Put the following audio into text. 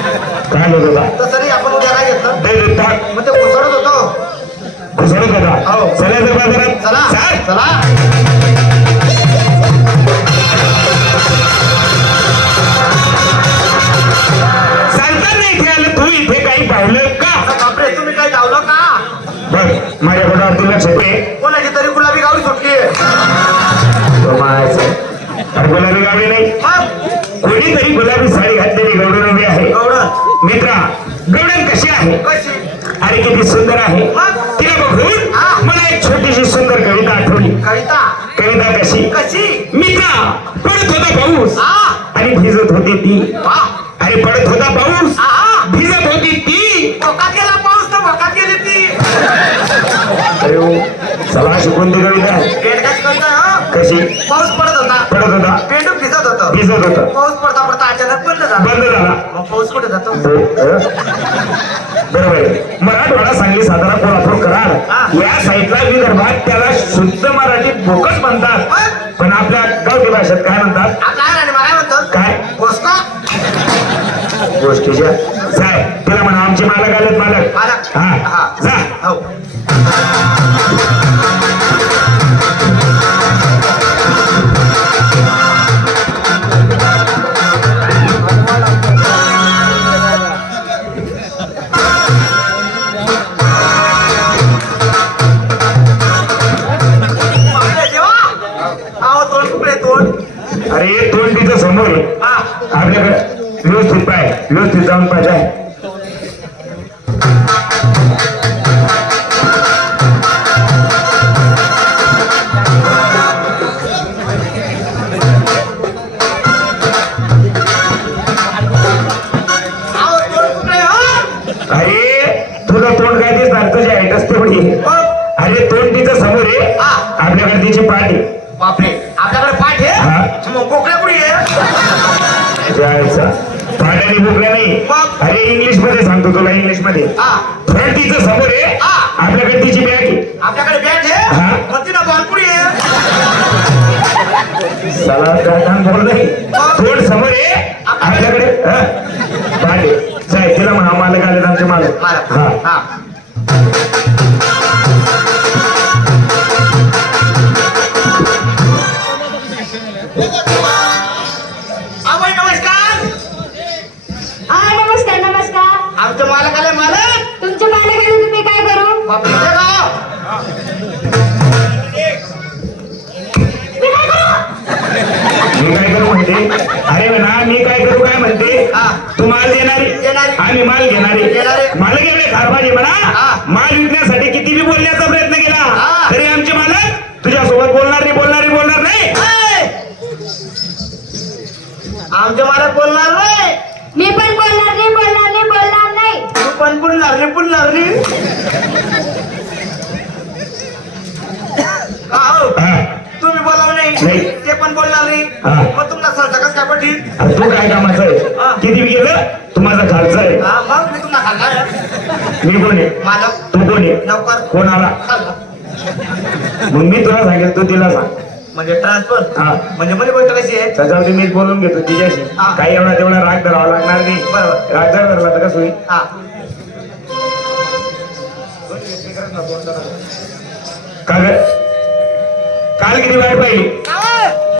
काय होत होता? तसं नाही आपण उद्या काय घेतलं? मग ते कोसळत होतो. घुसळत होता? हो. बाजारात. चला. चाल. तू इथे काही पाहिलं का? बापरे तुम्ही काय धावलं का? माझ्या बोटावरती लक्ष दे. कोणाची तरी गुलाबी गावी सुटली. अरे गुलाबी गावडी नाही. कोणीतरी गुलाबी साडी घातलेली उभी आहे. मित्रा गौडन कशी आहे? अरे किती सुंदर आहे. तिला बघून. मला एक छोटीशी सुंदर कविता आठवली. कविता? कविता कशी? कशी? मित्रा पडत होता पाऊस. आणि भिजत होती ती. अरे पडत होता पाऊस. भिजत होती ती. गेला पाऊस तर ती. अरे हो, चला अशी कोणती कविता आहे? कशी? पाऊस पडत होता. पडत होता. पेंडू भिजत होतं. भिजत होता. पाऊस पडता पडता अचानक बंद झाला. बंद झाला. मग पाऊस कुठे जातो? बरोबर आहे. मराठवाडा सांगली सातारा कोल्हापूर हा. कराड या साईडला विदर्भात त्याला शुद्ध मराठीत बोकच म्हणतात? पण आपल्या गावठी भाषेत काय म्हणतात? काय राणी काय म्हणतो? काय? घोसका गोष्टीच्या. जाय तिला म्हणा आमचे मालक आलेत मालक. मालक. हा. हा. जा. हो. आपल्याकडे व्यवस्थित पाय व्यवस्थित जाऊन पाहिजे. आपल्याकडे तिची पाठ आहे. बापरे आपल्याकडे पाठ. आहे? मग कोकड्या कुठे आहे? जायचा. पाठाने बुकल्या नाही? अरे इंग्लिशमध्ये सांगतो तुला इंग्लिशमध्ये फ्रंट तिचं समोर आहे. आपल्याकडे तिची बॅग आहे आपल्याकडे बॅट. आहे सला काय बोल नाही तोंड समोर आहे आपल्याकडे आहे जाय तिला म्हणा मालक आले आमचे मालक. हा. मी काय करू म्हणते अरे म्हणा मी काय करू काय म्हणते तू माल देणारी आम्ही माल घेणारे माल घेणे एवढे म्हणा माल विकण्यासाठी किती बी बोलण्याचा प्रयत्न केला तरी आमचे मालक तुझ्यासोबत बोलणार नाही. बोलणार नाही बोलणार नाही. आमचे मालक बोलणार नाही मी पण बोलणार नाही बोलणार नाही बोलणार पण रे बोलणार रे का हो? तुम्ही बोलाव नाही. नाही. ते पण बोलणार नाही. मग तुमचा सहसा कसं काय अरे तू काय कामाचं. आहे? किती गेलं तू माझा आहे. हा मग मी तुम्हाला खाल्ला मी कोण आहे? मालक. तू कोण आहे? नौकर. कोण आला? मग मी तुला सांगेल तू तिला सांग. म्हणजे ट्रान्सफर हा. म्हणजे म्हणजे गोष्ट कशी आहे? त्याच्यावरती मीच बोलून घेतो तिच्याशी. हा. काही एवढा तेवढा राग धरावा लागणार नाही. बरोबर. राग जर धरला तर कसं होईल? काल किती वेळ पाहिली?